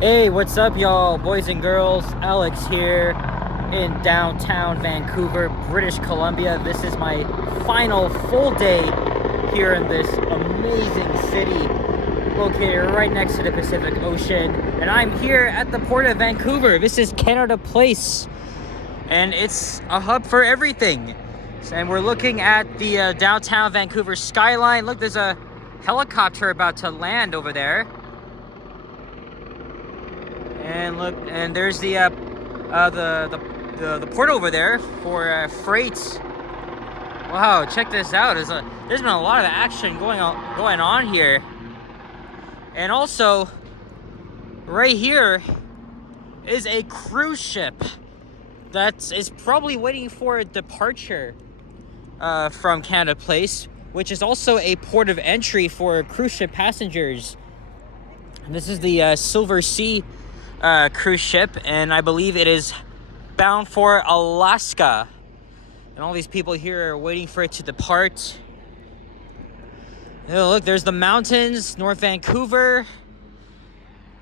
Hey, what's up, y'all, boys and girls? Alex here in downtown Vancouver, British Columbia. This is my final full day here in this amazing city located right next to the Pacific Ocean. And I'm here at the Port of Vancouver. This is Canada Place, and it's a hub for everything. And we're looking at the downtown Vancouver skyline. Look, there's a helicopter about to land over there. And look, and there's the port over there for freight. Wow, check this out. There's been a lot of action going on here. And also, right here is a cruise ship that is probably waiting for a departure from Canada Place, which is also a port of entry for cruise ship passengers. And this is the Silver Sea cruise ship, and I believe it is bound for Alaska. And all these people here are waiting for it to depart. Oh, look, there's the mountains, North Vancouver.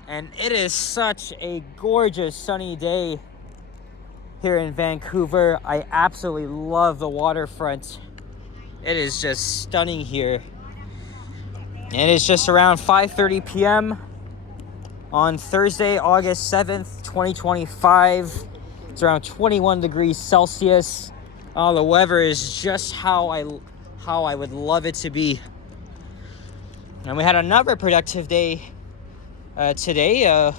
And it is such a gorgeous sunny day here in Vancouver. I absolutely love the waterfront. It is just stunning here. And it's just around 5:30 p.m. on Thursday, August 7th, 2025. It's around 21 degrees Celsius. Oh, the weather is just how I would love it to be. And we had another productive day today.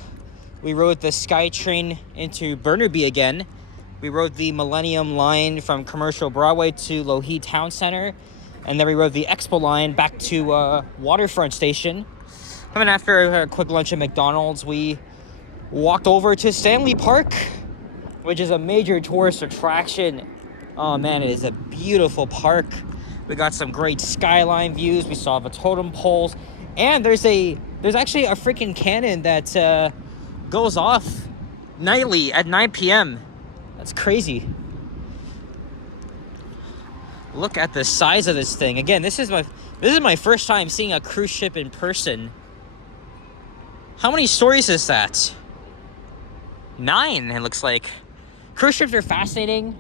We rode the SkyTrain into Burnaby again. We rode the Millennium Line from Commercial Broadway to Lougheed Town Center. And then we rode the Expo Line back to Waterfront Station. And after a quick lunch at McDonald's, we walked over to Stanley Park, which is a major tourist attraction. Oh man, it is a beautiful park. We got some great skyline views. We saw the totem poles, and there's actually a freaking cannon that goes off nightly at 9 p.m. That's crazy. Look at the size of this thing. Again, this is my first time seeing a cruise ship in person. How many stories is that? 9, it looks like. Cruise ships are fascinating.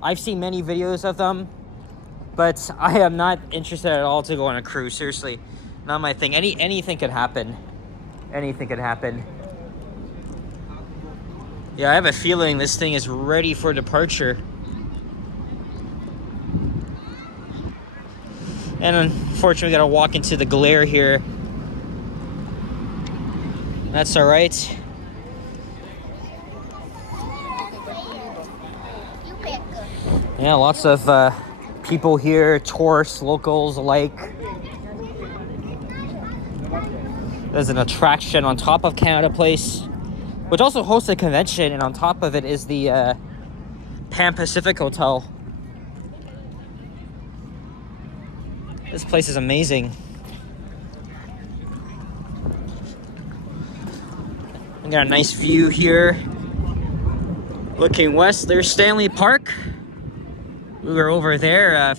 I've seen many videos of them, but I am not interested at all to go on a cruise. Seriously, not my thing. Anything could happen. Anything could happen. Yeah, I have a feeling this thing is ready for departure. And unfortunately, we gotta walk into the glare here. That's all right. Yeah, lots of people here, tourists, locals alike. There's an attraction on top of Canada Place, which also hosts a convention, and on top of it is the Pan Pacific Hotel. This place is amazing. We got a nice view here. Looking west, there's Stanley Park. We were over there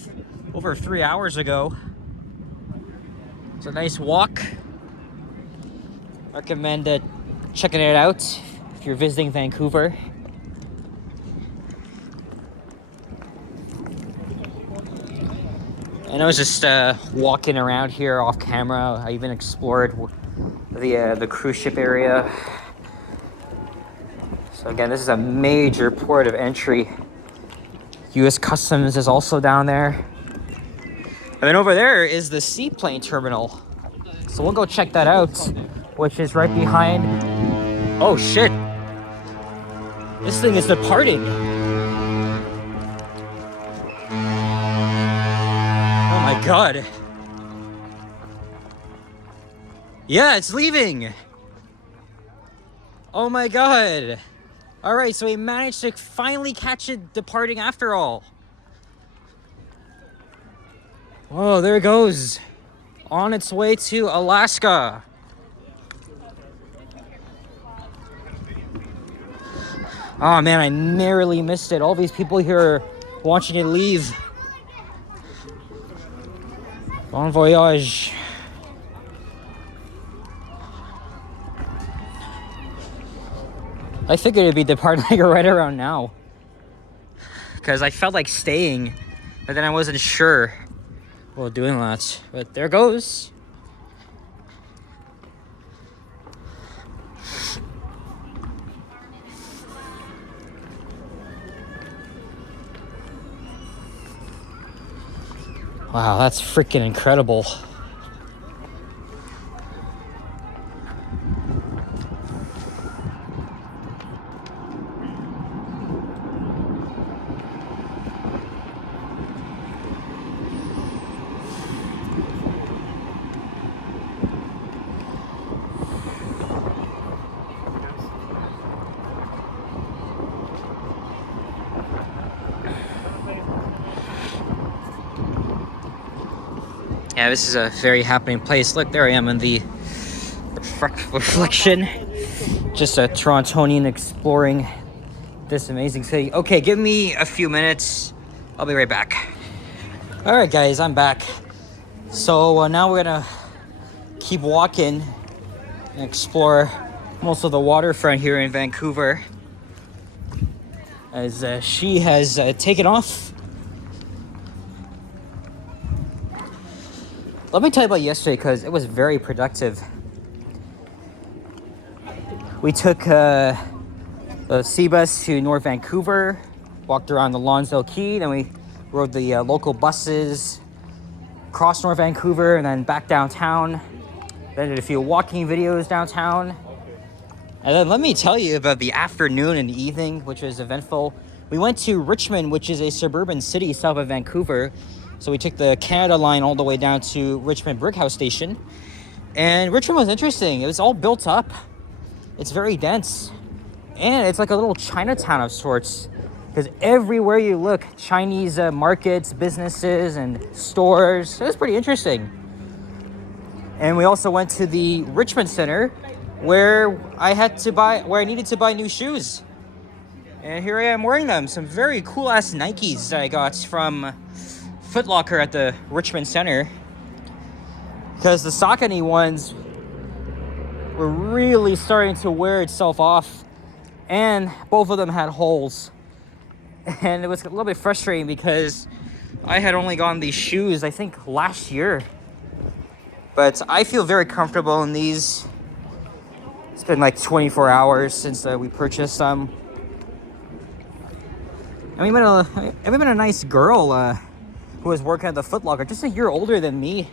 over 3 hours ago. It's a nice walk. Recommend checking it out if you're visiting Vancouver. And I was just walking around here off camera. I even explored the cruise ship area. So again, this is a major port of entry. U.S. Customs is also down there. And then over there is the seaplane terminal. So we'll go check that out, which is right behind. Oh shit. This thing is departing. Oh my god. Yeah, it's leaving. Oh my god. All right, so we managed to finally catch it departing after all. Oh, there it goes. On its way to Alaska. Oh man, I narrowly missed it. All these people here are watching it leave. Bon voyage. I figured it'd be departing like right around now, because I felt like staying, but then I wasn't sure while doing that. But there goes. Wow, that's freaking incredible. Yeah, this is a very happening place. Look, there I am in the reflection. Just a Torontonian exploring this amazing city. Okay, give me a few minutes. I'll be right back. All right, guys, I'm back. So now we're gonna keep walking and explore most of the waterfront here in Vancouver, as she has taken off. Let me tell you about yesterday, because it was very productive. We took the sea bus to North Vancouver, walked around the Lonsdale Quay, then we rode the local buses across North Vancouver and then back downtown. Then did a few walking videos downtown. And then let me tell you about the afternoon and evening, which was eventful. We went to Richmond, which is a suburban city south of Vancouver. So we took the Canada line all the way down to Richmond Brickhouse Station. And Richmond was interesting. It was all built up. It's very dense. And it's like a little Chinatown of sorts, because everywhere you look, Chinese markets, businesses, and stores. It was pretty interesting. And we also went to the Richmond Center, where I needed to buy new shoes. And here I am wearing them. Some very cool ass Nikes that I got from Foot Locker at the Richmond Center, because the Saucony ones were really starting to wear itself off, and both of them had holes. And it was a little bit frustrating because I had only gotten these shoes, I think, last year. But I feel very comfortable in these. It's been like 24 hours since we purchased them. I've been a nice girl who was working at the Foot Locker, just a year older than me.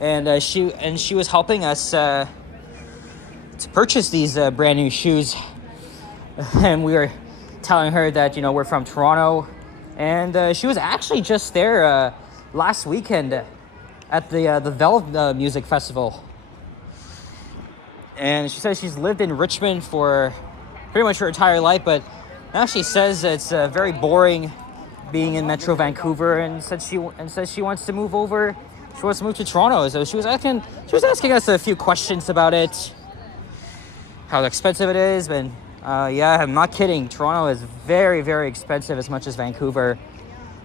And she was helping us to purchase these brand new shoes. And we were telling her that, we're from Toronto. And she was actually just there last weekend at the Velvet Music Festival. And she says she's lived in Richmond for pretty much her entire life, but now she says it's very boring being in Metro Vancouver, and says she wants to move over. She wants to move to Toronto. So she was asking us a few questions about it, how expensive it is. But yeah, I'm not kidding. Toronto is very, very expensive, as much as Vancouver.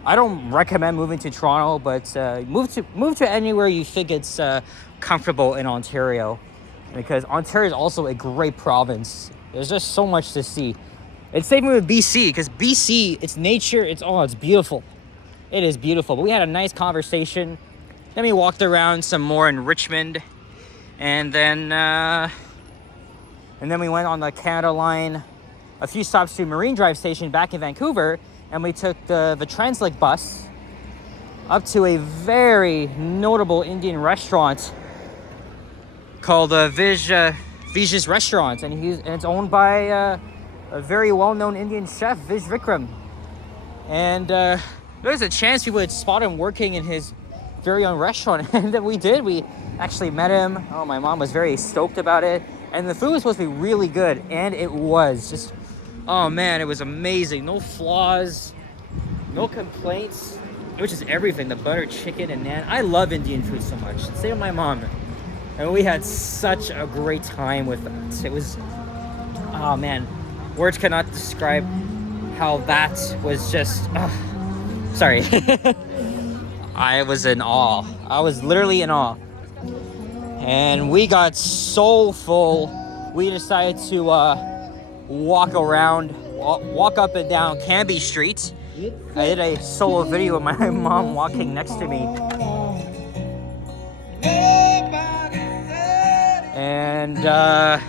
I don't recommend moving to Toronto, but move to anywhere you think it's comfortable in Ontario, because Ontario is also a great province. There's just so much to see. It's same with BC, because BC, it's nature, it's beautiful. It is beautiful. But we had a nice conversation. Then we walked around some more in Richmond, and then we went on the Canada line, a few stops to Marine Drive Station back in Vancouver, and we took the Translink bus up to a very notable Indian restaurant called Vij's Restaurant, and it's owned by a very well-known Indian chef, Vij Vikram. And there's a chance we would spot him working in his very own restaurant, and we did. We actually met him. Oh, my mom was very stoked about it. And the food was supposed to be really good, and it was. Just, oh man, it was amazing. No flaws, no complaints. It was just everything. The butter chicken and naan. I love Indian food so much. Same with my mom. And we had such a great time with that. It was, oh man, words cannot describe how that was just, sorry. I was in awe. I was literally in awe. And we got so full we decided to walk up and down Canby Street. I did a solo video with my mom walking next to me. And then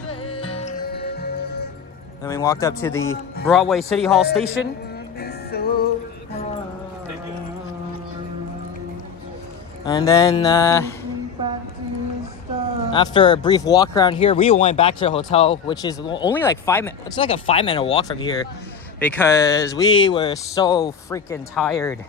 we walked up to the Broadway City Hall station. And then after a brief walk around here, we went back to the hotel, which is only like 5 minutes. It's like a 5-minute walk from here because we were so freaking tired.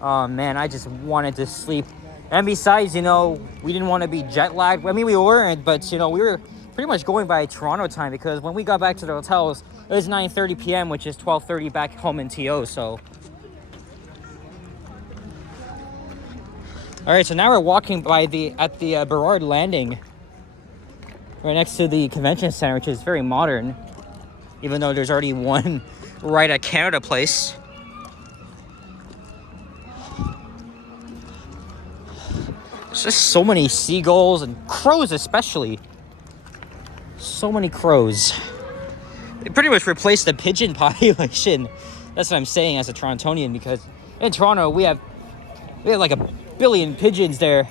Oh man, I just wanted to sleep. And besides, you know, we didn't want to be jet lagged. I mean, we weren't, but you know, we were pretty much going by Toronto time because when we got back to the hotels, it was 9:30 p.m., which is 12:30 back home in TO. So, all right, so now we're walking by at the Burrard Landing, right next to the convention center, which is very modern, even though there's already one right at Canada Place. There's just so many seagulls and crows, especially. So many crows. They pretty much replaced the pigeon population. That's what I'm saying as a Torontonian, because in Toronto we have like 1 billion pigeons there.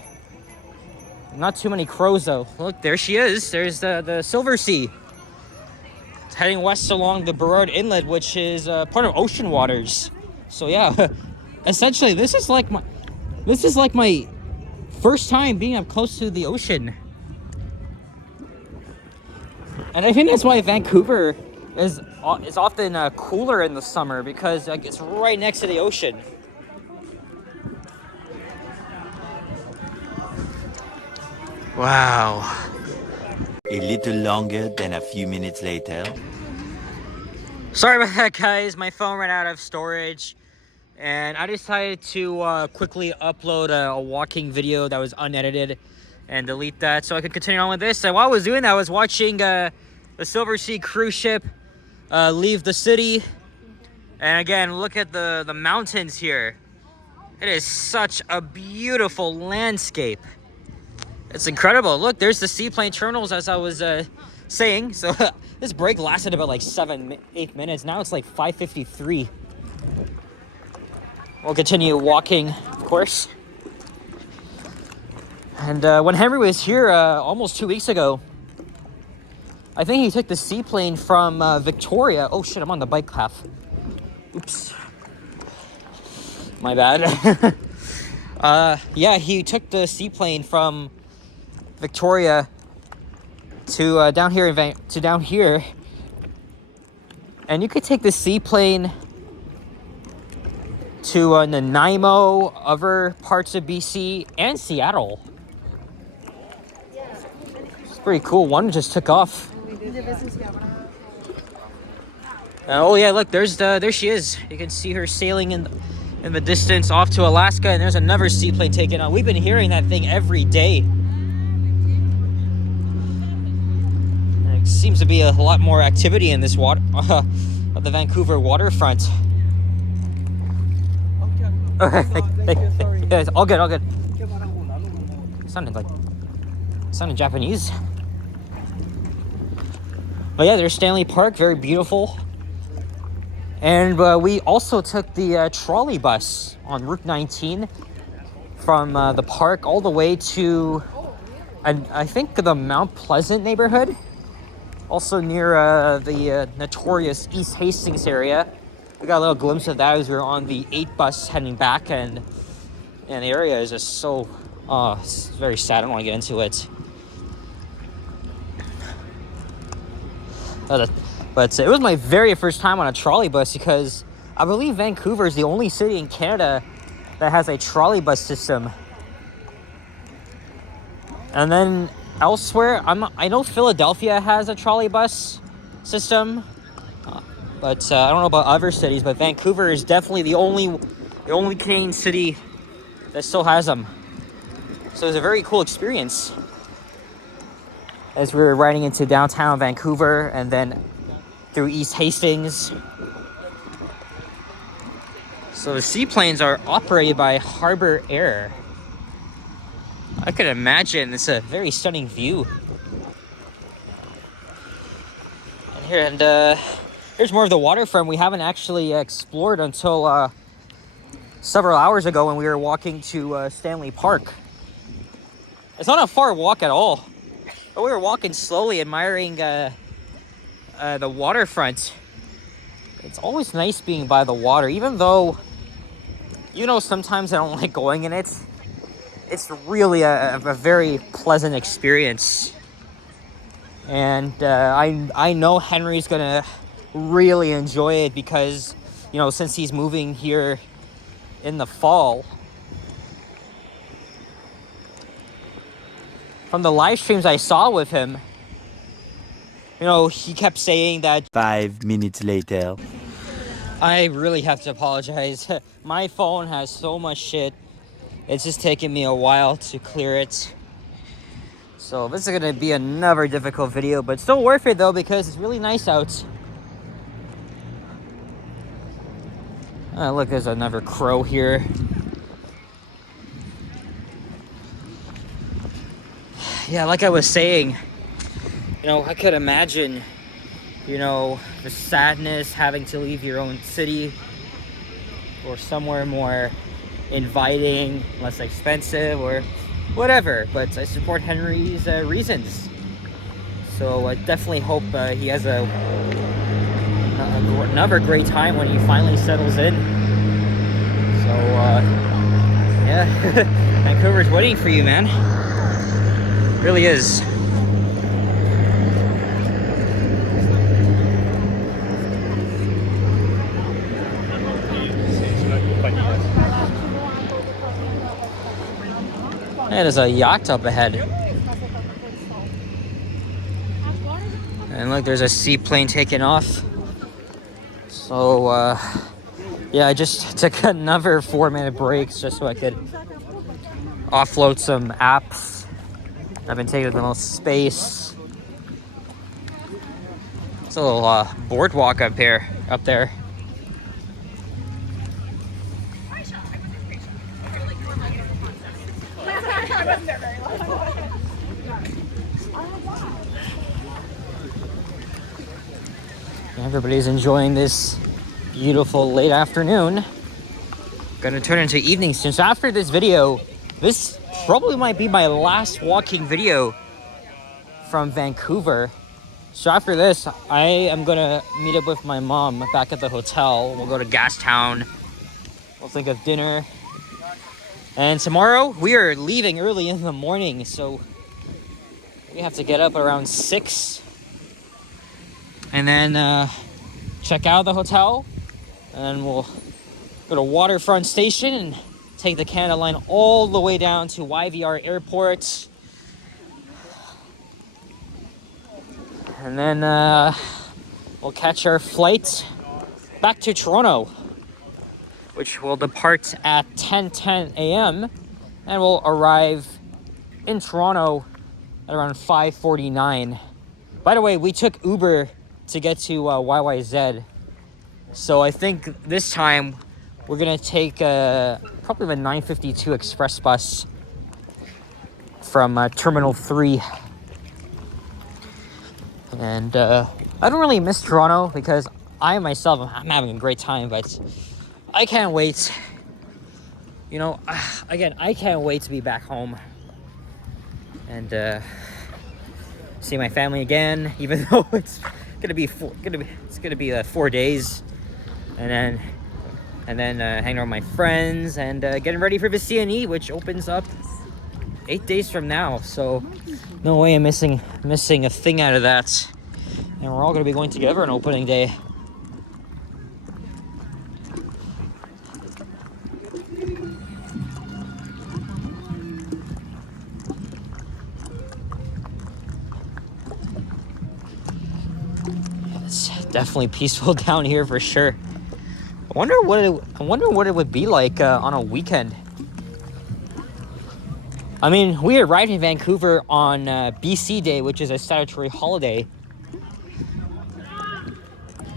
Not too many crows though. Look, there she is. There's the Silver Sea. It's heading west along the Burrard Inlet, which is part of ocean waters. So yeah, essentially this is like my first time being up close to the ocean. And I think that's why Vancouver is often cooler in the summer, because like, it's right next to the ocean. Wow. A little longer than a few minutes later. Sorry about that, guys. My phone ran out of storage. And I decided to quickly upload a walking video that was unedited and delete that so I could continue on with this. And while I was doing that, I was watching the Silver Sea cruise ship leave the city. And again, look at the mountains here. It is such a beautiful landscape. It's incredible. Look, there's the seaplane terminals, as I was saying. So this break lasted about like 7-8 minutes. Now it's like 5:53. We'll continue walking, of course. And when Henry was here almost 2 weeks ago, I think he took the seaplane from Victoria. Oh shit, I'm on the bike path. Oops. My bad. Yeah, he took the seaplane from Victoria to down here. And you could take the seaplane to Nanaimo, other parts of BC, and Seattle. It's pretty cool. One just took off. Oh yeah, look, there she is. You can see her sailing in the distance off to Alaska, and there's another seaplane taking on. We've been hearing that thing every day. And it seems to be a lot more activity in this water, the Vancouver waterfront. Yeah, all good. Sounded Japanese. But yeah, there's Stanley Park, very beautiful. And we also took the trolley bus on Route 19 from the park all the way to, I think, the Mount Pleasant neighborhood. Also near the notorious East Hastings area. We got a little glimpse of that as we were on the 8 bus heading back, and the area is just so, it's very sad. I don't want to get into it. But it was my very first time on a trolley bus, because I believe Vancouver is the only city in Canada that has a trolley bus system. And then elsewhere, I know Philadelphia has a trolley bus system. But I don't know about other cities, but Vancouver is definitely the only Canadian city that still has them. So it was a very cool experience as we were riding into downtown Vancouver and then through East Hastings. So the seaplanes are operated by Harbour Air. I could imagine it's a very stunning view. Here, and here's more of the waterfront we haven't actually explored until several hours ago when we were walking to Stanley Park. It's not a far walk at all, but we were walking slowly, admiring the waterfront. It's always nice being by the water, even though, sometimes I don't like going in it. It's really a very pleasant experience. And I know Henry's gonna really enjoy it because, since he's moving here in the fall. From the live streams I saw with him, he kept saying that 5 minutes later. I really have to apologize. My phone has so much shit. It's just taken me a while to clear it. So this is gonna be another difficult video, but still worth it though because it's really nice out. Look, there's another crow here. Yeah, like I was saying, I could imagine, the sadness having to leave your own city or somewhere more inviting, less expensive, or whatever. But I support Henry's reasons. So I definitely hope he has another great time when he finally settles in. So, yeah, Vancouver's waiting for you, man. Really is. Hey, there's a yacht up ahead. And look, there's a seaplane taking off. So, yeah, I just took another 4-minute break just so I could offload some apps. I've been taking a little space. It's a little boardwalk up there. Everybody's enjoying this beautiful late afternoon. Gonna turn into evening soon. So after this video, this probably might be my last walking video from Vancouver. So after this, I am gonna meet up with my mom back at the hotel. We'll go to Gastown. We'll think of dinner. And tomorrow, we are leaving early in the morning, so we have to get up around 6. And then check out the hotel. And then we'll go to Waterfront Station and take the Canada Line all the way down to YVR Airport. And then we'll catch our flight back to Toronto, which will depart at 10:10 a.m. and we'll arrive in Toronto at around 5:49. By the way, we took Uber to get to YYZ. So I think this time we're gonna take probably the 952 express bus from Terminal 3. And I don't really miss Toronto because I myself, I'm having a great time, but I can't wait. Again, I can't wait to be back home and see my family again, even though it's gonna be 4 days, and then hanging out with my friends and getting ready for the CNE, which opens up 8 days from now. So no way I'm missing a thing out of that. And we're all gonna be going together on opening day. It's definitely peaceful down here for sure. I wonder what it would be like on a weekend. I mean, we arrived in Vancouver on BC Day, which is a statutory holiday.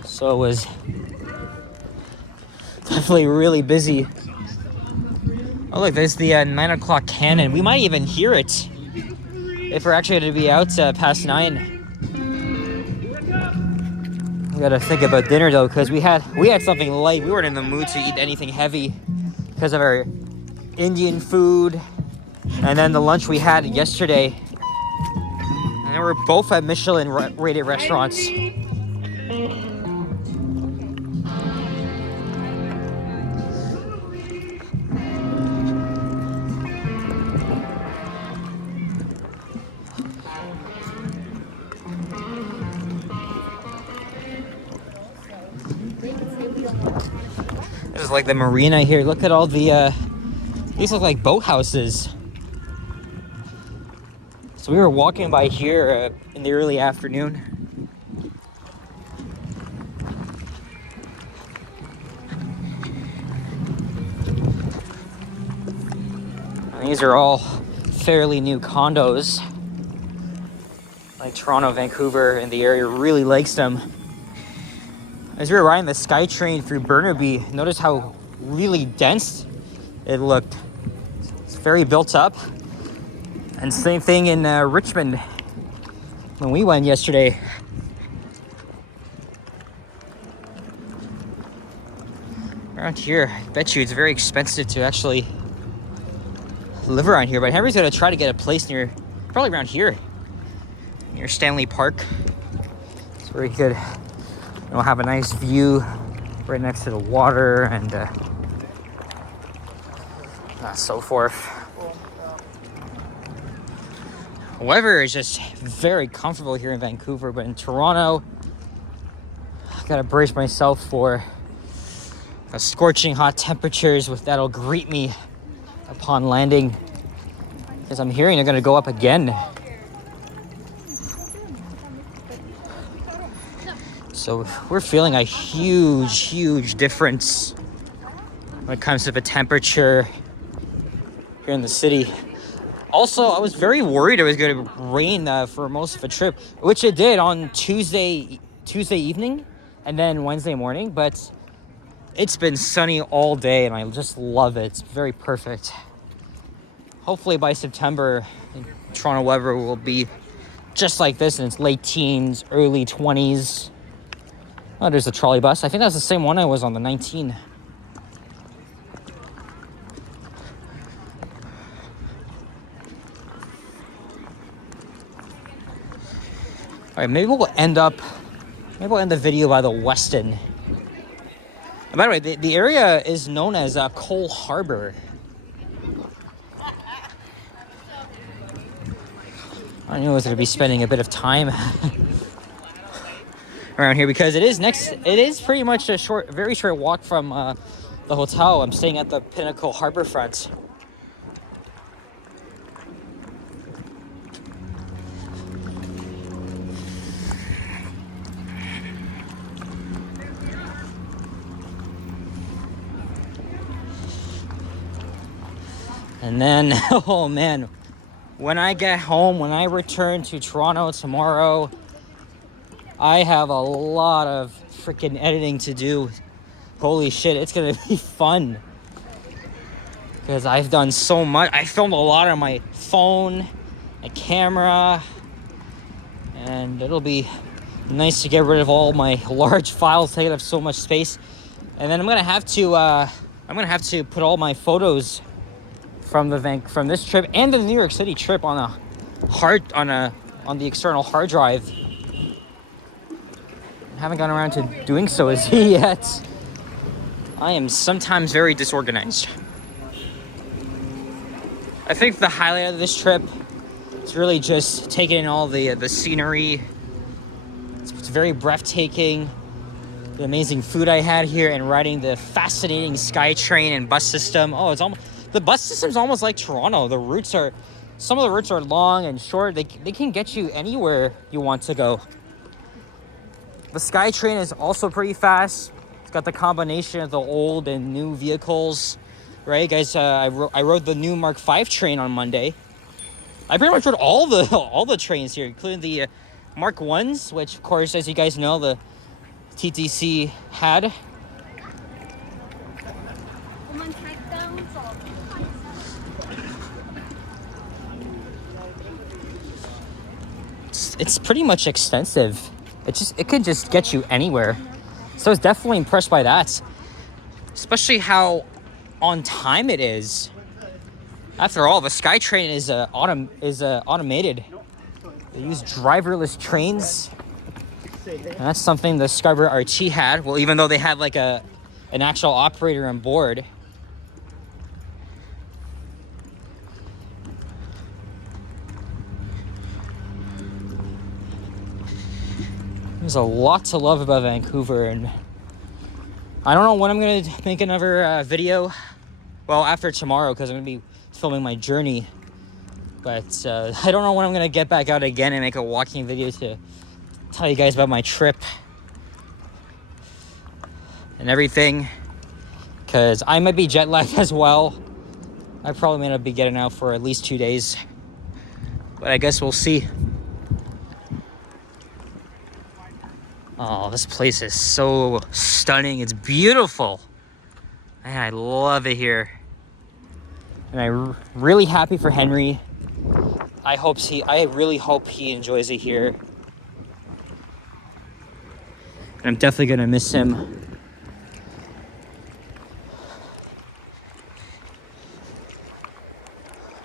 So it was definitely really busy. Oh look, there's the 9 o'clock cannon. We might even hear it if we're actually going to be out past 9. We gotta think about dinner though, because we had something light. We weren't in the mood to eat anything heavy because of our Indian food, and then the lunch we had yesterday. And we're both at Michelin rated restaurants. This is like the marina here. Look at all the, these look like boathouses. So we were walking by here in the early afternoon. And these are all fairly new condos. Like Toronto, Vancouver, and the area really likes them. As we were riding the SkyTrain through Burnaby, notice how really dense it looked. It's very built up. And same thing in Richmond when we went yesterday. Around here, I bet you it's very expensive to actually live around here. But Henry's gonna try to get a place near, probably around here, near Stanley Park. It's very good. We'll have a nice view right next to the water and so forth. Weather is just very comfortable here in Vancouver, but in Toronto, I gotta brace myself for the scorching hot temperatures that'll greet me upon landing, because I'm hearing they're gonna go up again. So we're feeling a huge difference when it comes to the temperature here in the city. Also, I was very worried it was going to rain for most of the trip, which it did on Tuesday evening and then Wednesday morning, but it's been sunny all day and I just love it. It's very perfect. Hopefully by September, Toronto weather will be just like this in its late teens, early 20s. Oh, there's the trolley bus. I think that's the same one I was on, the 19. All right, maybe we'll end the video by the Westin. And by the way, the area is known as Cole Harbour. I knew I was going to be spending a bit of time around here because it is pretty much a very short walk from the hotel. I'm staying at the Pinnacle Harbourfront. And then, oh man, when I get home, when I return to Toronto tomorrow, I have a lot of freaking editing to do. Holy shit, it's gonna be fun. Because I've done so much. I filmed a lot on my phone, my camera, and it'll be nice to get rid of all my large files taking up so much space. And then I'm gonna have to put all my photos from this trip and the New York City trip on the external hard drive. I haven't gotten around to doing so as yet. I am sometimes very disorganized. I think the highlight of this trip is really just taking in all the scenery. It's very breathtaking. The amazing food I had here and riding the fascinating SkyTrain and bus system. Oh, the bus system's almost like Toronto. Some of the routes are long and short. They can get you anywhere you want to go. The SkyTrain is also pretty fast. It's got the combination of the old and new vehicles, right, guys? I rode the new Mark V train on Monday. I pretty much rode all the trains here, including the Mark 1s, which, of course, as you guys know, the TTC had. It's pretty much extensive. it could just get you anywhere. So I was definitely impressed by that, especially how on time it is. After all, the SkyTrain is automated. They use driverless trains, and that's something the Scarborough RT had. Well, even though they had like an actual operator on board. There's a lot to love about Vancouver, and I don't know when I'm gonna make another video. Well, after tomorrow, because I'm gonna be filming my journey. But I don't know when I'm gonna get back out again and make a walking video to tell you guys about my trip and everything, because I might be jet lagged as well. I probably may not be getting out for at least 2 days, but I guess we'll see. Oh, this place is so stunning. It's beautiful. And I love it here. And I'm really happy for Henry. I really hope he enjoys it here. And I'm definitely gonna miss him.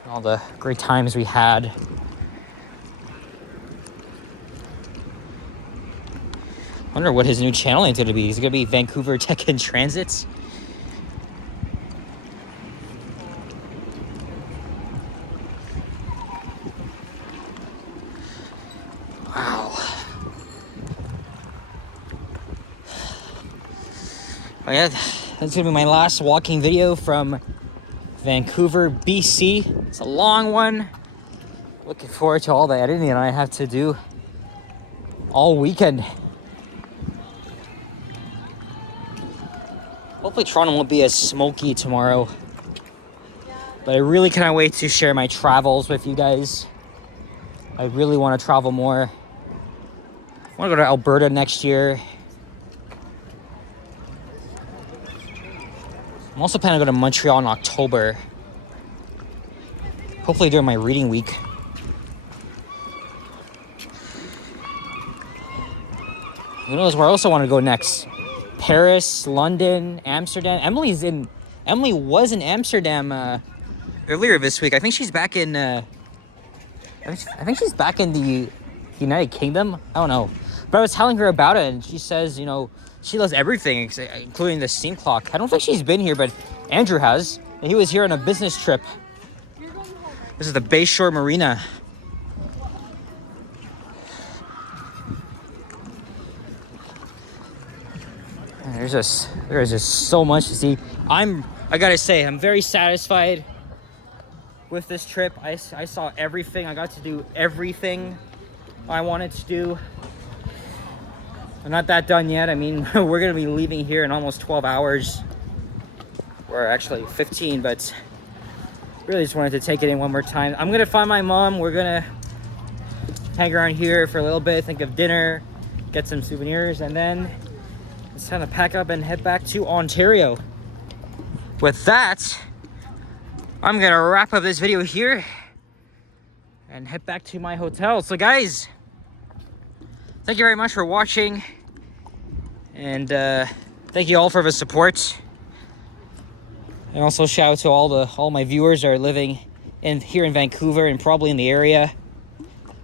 All the great times we had. I wonder what his new channel is going to be. Is it going to be Vancouver Tech and Transit? Wow. Oh yeah, that's going to be my last walking video from Vancouver, BC. It's a long one. Looking forward to all the editing I have to do all weekend. Hopefully Toronto won't be as smoky tomorrow. But I really cannot wait to share my travels with you guys. I really want to travel more. I want to go to Alberta next year. I'm also planning to go to Montreal in October. Hopefully during my reading week. Who knows where else I want to go next? Paris, London, Amsterdam. Emily was in Amsterdam earlier this week. I think she's back in I think she's back in the United Kingdom. I don't know. But I was telling her about it, and she says, you know, she loves everything, including the steam clock. I don't think she's been here, but Andrew has. And he was here on a business trip. This is the Bayshore Marina. There's just so much to see. I gotta say, I'm very satisfied with this trip. I saw everything. I got to do everything I wanted to do. I'm not that done yet. I mean, we're gonna be leaving here in almost 12 hours. Or actually 15, but really just wanted to take it in one more time. I'm gonna find my mom. We're gonna hang around here for a little bit, think of dinner, get some souvenirs, and then it's time to pack up and head back to Ontario. With that, I'm gonna wrap up this video here and head back to my hotel. So guys, thank you very much for watching, and thank you all for the support. And also shout out to all my viewers that are living here in Vancouver and probably in the area.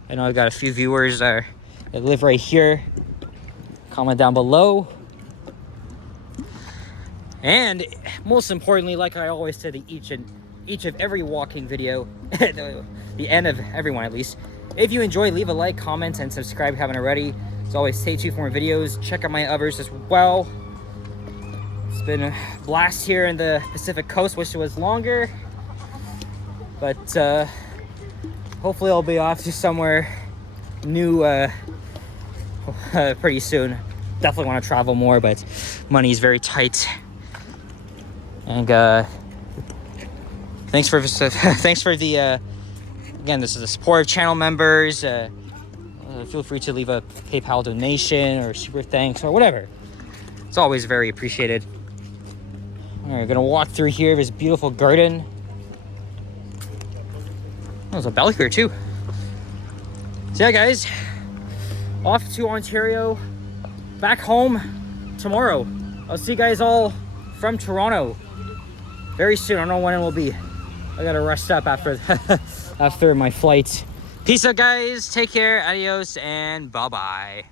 I know I've got a few viewers that live right here. Comment down below. And most importantly, like I always said in each of every walking video, the end of everyone at least, if you enjoy, leave a like, comment, and subscribe if you haven't already. As always, stay tuned for more videos. Check out my others as well. It's been a blast here in the Pacific Coast. Wish it was longer, but hopefully I'll be off to somewhere new pretty soon. Definitely want to travel more, but money is very tight. And thanks for the again, this is the support of channel members. Feel free to leave a PayPal donation or super thanks or whatever. It's always very appreciated. All right, gonna walk through here. This beautiful garden. Oh, there's a bell here too. So yeah, guys, off to Ontario, back home tomorrow. I'll see you guys all from Toronto very soon. I don't know when it will be. I gotta rest up after after my flight. Peace out, guys. Take care. Adios and bye-bye.